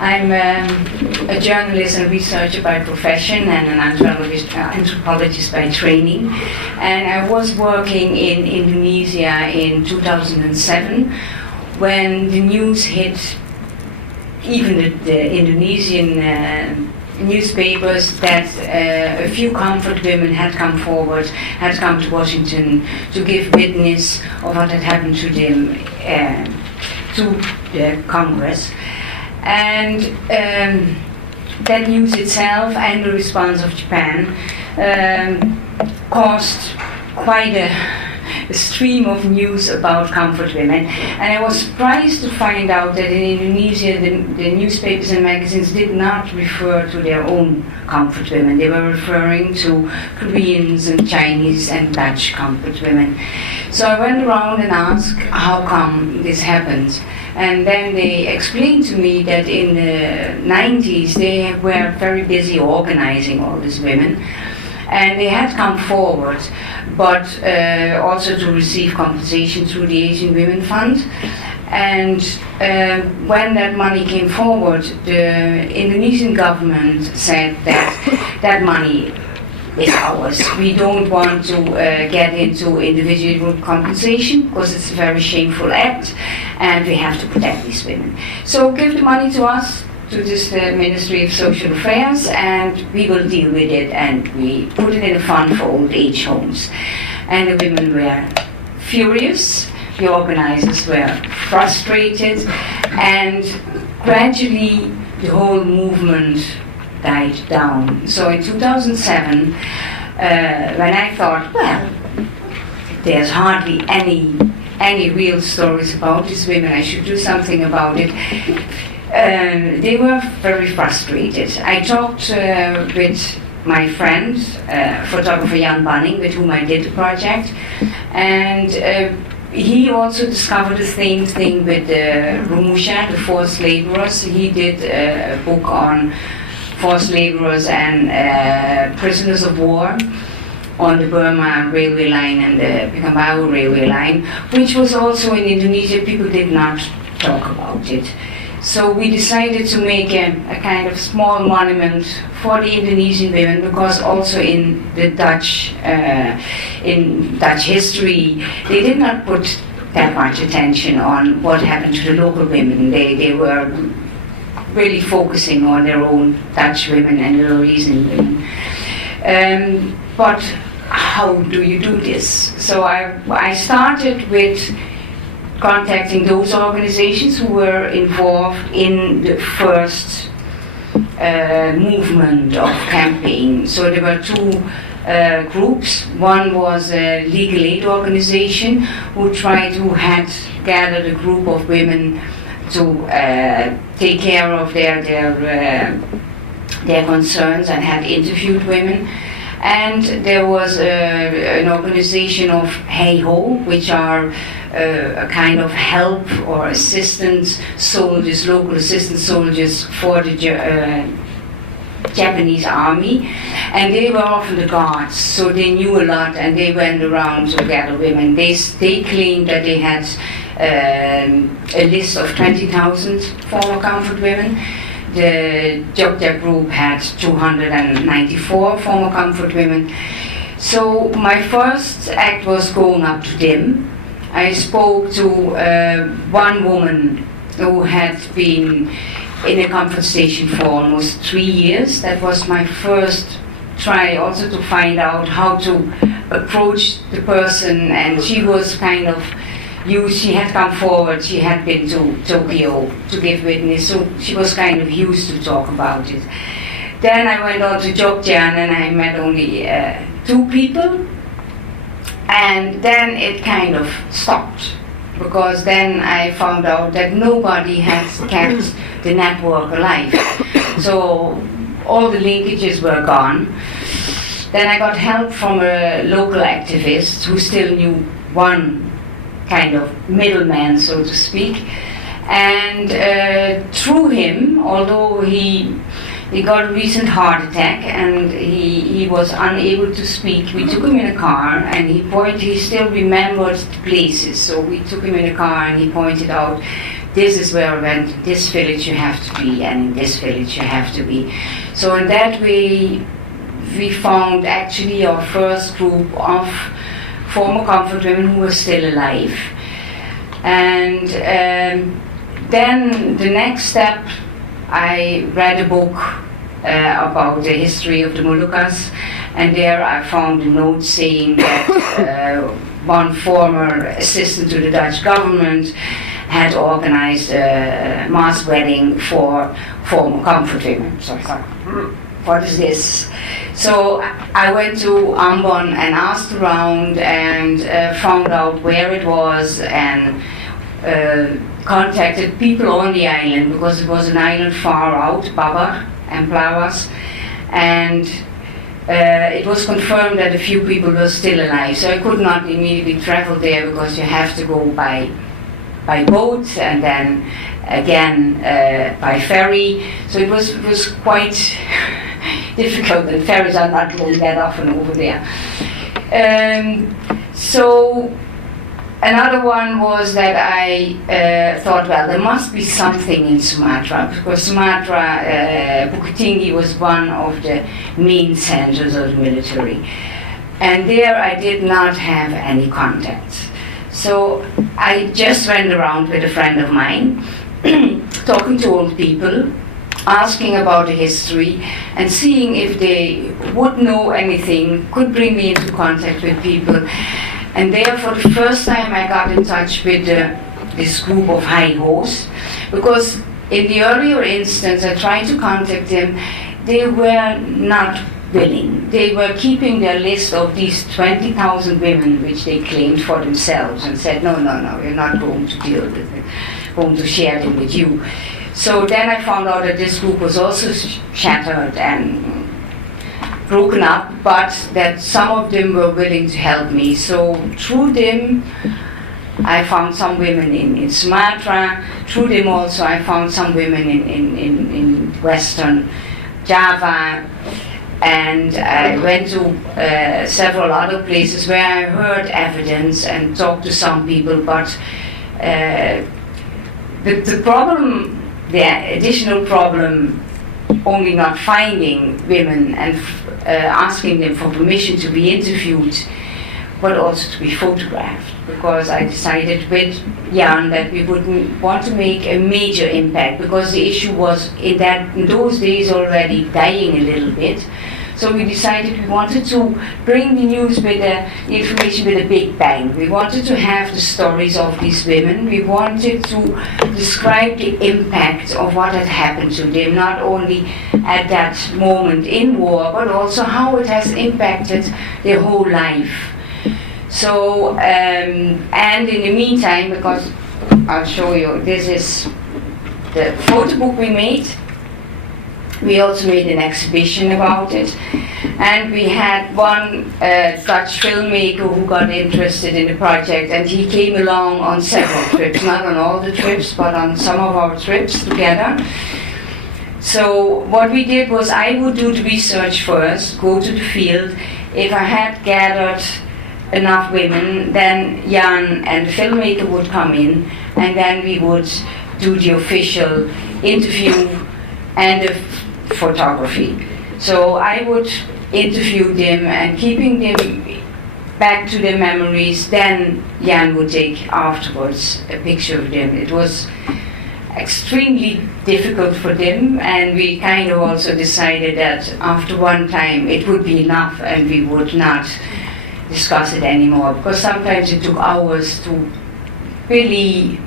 I'm a journalist and researcher by profession and an anthropologist by training. And I was working in Indonesia in 2007 when the news hit even the Indonesian newspapers that a few comfort women had come forward, had come to Washington to give witness of what had happened to them to the Congress. And that news itself and the response of Japan caused quite a stream of news about comfort women. And I was surprised to find out that in Indonesia the newspapers and magazines did not refer to their own comfort women. They were referring to Koreans and Chinese and Dutch comfort women. So I went around and asked how come this happened. And then they explained to me that in the 90s they were very busy organizing all these women. And they had come forward, but also to receive compensation through the Asian Women Fund. And when that money came forward, the Indonesian government said that that money is ours. We don't want to get into individual compensation because it's a very shameful act, and we have to protect these women. So give the money to us, to this Ministry of Social Affairs, and we will deal with it, and we put it in a fund for old age homes. And the women were furious, the organizers were frustrated, and gradually the whole movement died down. So in 2007, when I thought, well, there's hardly any real stories about these women, I should do something about it. They were very frustrated. I talked with my friend, photographer Jan Banning, with whom I did the project, and he also discovered the same thing with the Rumusha, the forced laborers. He did a book on forced laborers and prisoners of war on the Burma railway line and the Pekanbaru railway line, which was also in Indonesia. People did not talk about it. So we decided to make a kind of small monument for the Indonesian women, because also in the Dutch history, they did not put that much attention on what happened to the local women. They were really focusing on their own Dutch women and the Indonesian women. But how do you do this? So I started with contacting those organizations who were involved in the first movement of campaign. So there were two groups. One was a legal aid organization who tried to had gathered a group of women to take care of their concerns and had interviewed women. And there was an organization of Hey Ho, which are a kind of help or assistance soldiers, local assistance soldiers for the Japanese army. And they were often the guards, so they knew a lot, and they went around to gather women. They claimed that they had a list of 20,000 former comfort women. The Jogja group had 294 former comfort women. So my first act was going up to them. I spoke to one woman who had been in a comfort station for almost 3 years. That was my first try also to find out how to approach the person, and she was kind of she had come forward, she had been to Tokyo to give witness, so she was kind of used to talk about it. Then I went on to Jogja and I met only 2 people, and then it kind of stopped, because then I found out that nobody has kept the network alive. So all the linkages were gone. Then I got help from a local activist who still knew one kind of middleman, so to speak, and through him, although he got a recent heart attack and he was unable to speak, we took him in a car, and he still remembered the places, so we took him in a car and he pointed out this is where I went, in this village you have to be, and in this village you have to be. So in that way, we found actually our first group of former comfort women who were still alive. And then the next step, I read a book about the history of the Moluccas, and there I found a note saying that one former assistant to the Dutch government had organized a mass wedding for former comfort women. So I thought, what is this? So I went to Ambon and asked around and found out where it was, and contacted people on the island, because it was an island far out, Babar and Plawas, and it was confirmed that a few people were still alive. So I could not immediately travel there, because you have to go by boat and then again by ferry. So it was quite difficult, and ferries are not going that often over there. So another one was that I thought, well, there must be something in Sumatra, because Sumatra, Bukit Tinggi was one of the main centers of the military. And there I did not have any contacts. So I just went around with a friend of mine, talking to old people, asking about the history, and seeing if they would know anything, could bring me into contact with people. And there, for the first time, I got in touch with this group of high-hos, because in the earlier instance, I tried to contact them. They were not willing. They were keeping their list of these 20,000 women, which they claimed for themselves, and said, no, we're not going to deal with it, going to share them with you. So then I found out that this group was also shattered and broken up, but that some of them were willing to help me. So through them, I found some women in Sumatra. Through them also, I found some women in Western Java. And I went to several other places where I heard evidence and talked to some people, but the problem, the additional problem, only not finding women and asking them for permission to be interviewed, but also to be photographed, because I decided with Jan that we wouldn't want to make a major impact, because the issue was in those days already dying a little bit. So we decided we wanted to bring the news with the information with a big bang. We wanted to have the stories of these women. We wanted to describe the impact of what had happened to them, not only at that moment in war, but also how it has impacted their whole life. So, and in the meantime, because I'll show you, this is the photo book we made. We also made an exhibition about it, and we had one Dutch filmmaker who got interested in the project, and he came along on several trips, not on all the trips, but on some of our trips together. So what we did was, I would do the research first, go to the field. If I had gathered enough women, then Jan and the filmmaker would come in, and then we would do the official interview and the photography. So I would interview them and keeping them back to their memories, then Jan would take afterwards a picture of them. It was extremely difficult for them, and we kind of also decided that after one time it would be enough and we would not discuss it anymore, because sometimes it took hours to really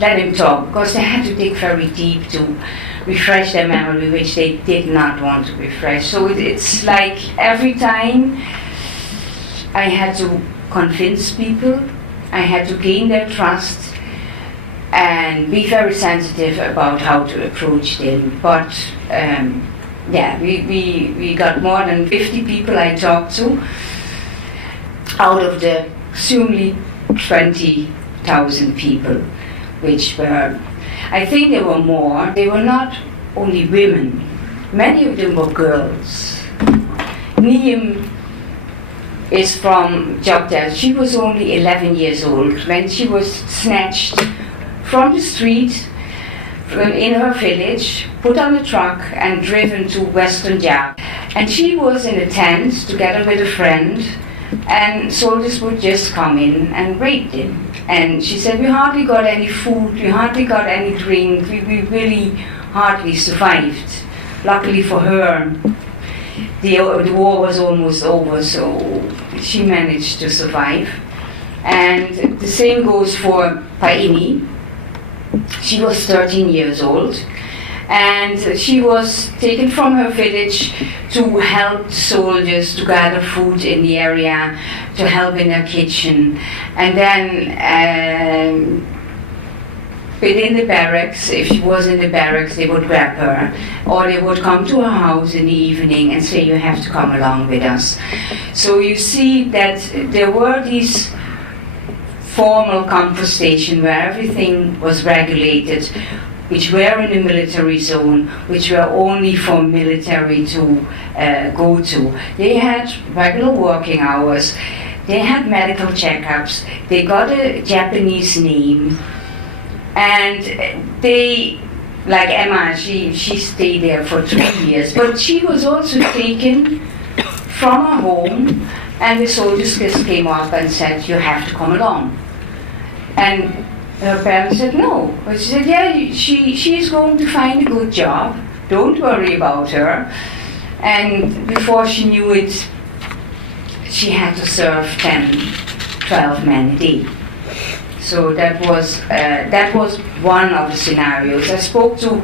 let him talk, because they had to dig very deep to refresh their memory, which they did not want to refresh. So it's like every time I had to convince people, I had to gain their trust and be very sensitive about how to approach them. But yeah, we got more than 50 people I talked to out of the assumedly 20,000 people, which were, I think there were more. They were not only women, many of them were girls. Niem is from Jogja. She was only 11 years old when she was snatched from the street in her village, put on a truck and driven to Western Java. And she was in a tent together with a friend, and soldiers would just come in and rape them. And she said, we hardly got any food, we hardly got any drink, we really hardly survived. Luckily for her, the war was almost over, so she managed to survive. And the same goes for Paini. She was 13 years old, and she was taken from her village to help soldiers to gather food in the area, to help in their kitchen. And then within the barracks, if she was in the barracks, they would grab her, or they would come to her house in the evening and say, you have to come along with us. So you see that there were these formal comfort stations where everything was regulated, which were in the military zone, which were only for military to go to. They had regular working hours, they had medical checkups, they got a Japanese name, and they, like Emma, she stayed there for 3 years, but she was also taken from her home, and the soldiers just came up and said, you have to come along. And her parents said no. But she said, yeah, she's going to find a good job. Don't worry about her. And before she knew it, she had to serve 10, 12 men a day. So that was one of the scenarios. I spoke to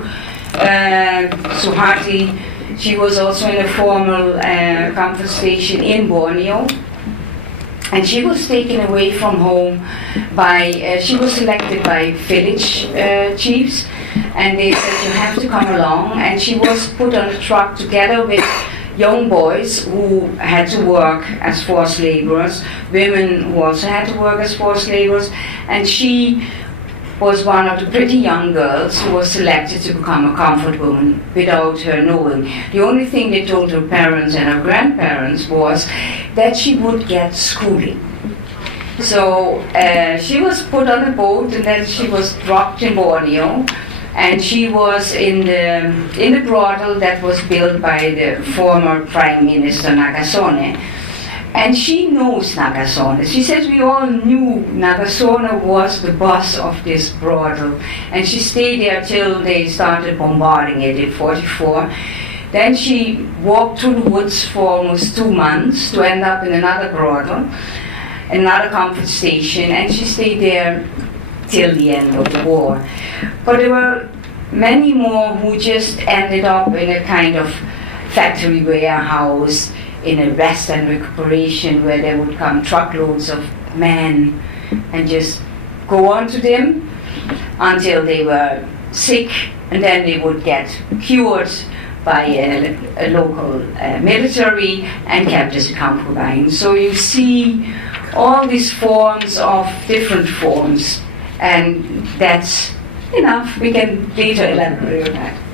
Suhati. She was also in a formal comfort station in Borneo. And she was taken away from home by, she was selected by village chiefs, and they said, you have to come along. And she was put on a truck together with young boys who had to work as forced laborers, women who also had to work as forced laborers, and she was one of the pretty young girls who was selected to become a comfort woman without her knowing. The only thing they told her parents and her grandparents was that she would get schooling. So she was put on a boat, and then she was dropped in Borneo, and she was in the brothel that was built by the former Prime Minister Nakasone. And she knows Nakasone. She says we all knew Nakasone was the boss of this brothel. And she stayed there till they started bombarding it in 1944. Then she walked through the woods for almost 2 months to end up in another brothel, another comfort station, and she stayed there till the end of the war. But there were many more who just ended up in a kind of factory warehouse, in a rest and recuperation, where there would come truckloads of men and just go on to them until they were sick, and then they would get cured by a local military and kept as a concubine. So you see all these forms of different forms, and that's enough. We can later elaborate on that.